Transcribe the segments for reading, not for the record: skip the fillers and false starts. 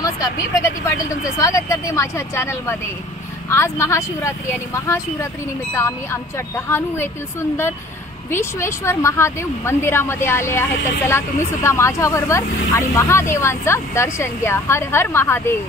नमस्कार, मी प्रगती पाटील तुमचे स्वागत करते माझ्या चॅनलमध्ये। आज महाशिवरात्री आणि महाशिवरात्री निमित्त आम्ही आमच्या डहाणू येथील सुंदर विश्वेश्वर महादेव मंदिरामध्ये आले आहे। तर चला तुम्ही सुद्धा माझ्याबरोबर आणि महादेवांचं दर्शन घ्या। हर हर महादेव।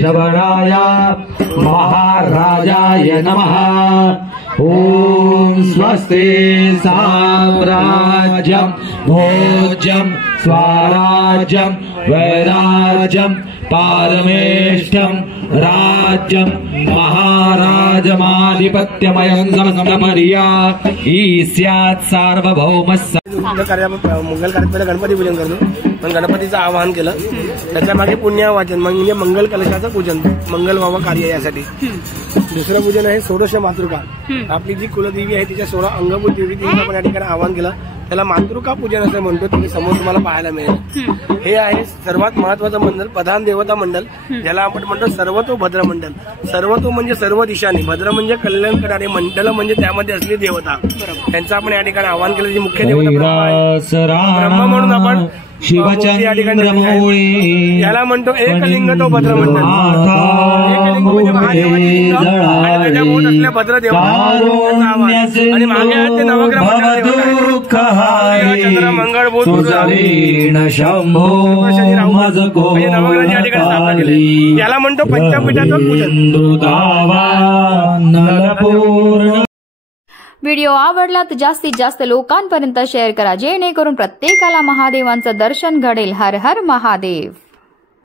शबराय महाराजाय नमः। ओम स्वस्ति साम्राज्यं भोज्यं स्वराज्यं वैराज्यं पारमेष्ठं राज्यं महाराजमाधिपत्यमयं समस्तपर्या ईस्यात् सार्वभौमस्य। मंगल कार्यात गणपती पूजन करतो, पण गणपतीचं आवाहन केलं, त्याच्या मागे पुण्यवाचन म्हणजे मंगल कलशाचं पूजन, मंगल व्हावं कार्य यासाठी। दुसरं पूजन आहे षोडश मातृका। आपली जी कुलदेवी आहे तिच्या 16 अंगभूत देवी तिचं आपण या ठिकाणी आवाहन केलं, त्याला मातृका पूजन असं म्हणतो। तुम्ही समोर तुम्हाला पाहायला मिळेल। हे आहे सर्वात महत्वाचं मंडळ, प्रधान देवता मंडळ, ज्याला आपण म्हणतो सर्वतोभद्र मंडळ। सर्वतो म्हणजे सर्व दिशाने, भद्र म्हणजे कल्याण करणारे, मंडळ म्हणजे त्यामध्ये असलेली देवता, त्यांचं आपण या ठिकाणी आवाहन केलं। जी मुख्य देवता ब्रह्मा म्हणून आपण या ठिकाणी याला म्हणतो एकलिंग तो भद्र मंडळ। एकलिंग म्हणजे महादेवाची लिंग आणि त्याच्याभोवती असलेल्या भद्र देवता आणि मागे आहेत ते नवग्रह चंद्र मंगळ बुध नवग्रहाची या ठिकाणी स्थापना केली, याला म्हणतो पंचपीठाचं पूजन। व्हिडिओ आवडला तर जास्तीत जास्त लोकांपर्यंत शेअर करा, जेणेकरून प्रत्येकाला महादेवांचं दर्शन घडेल। हर हर महादेव।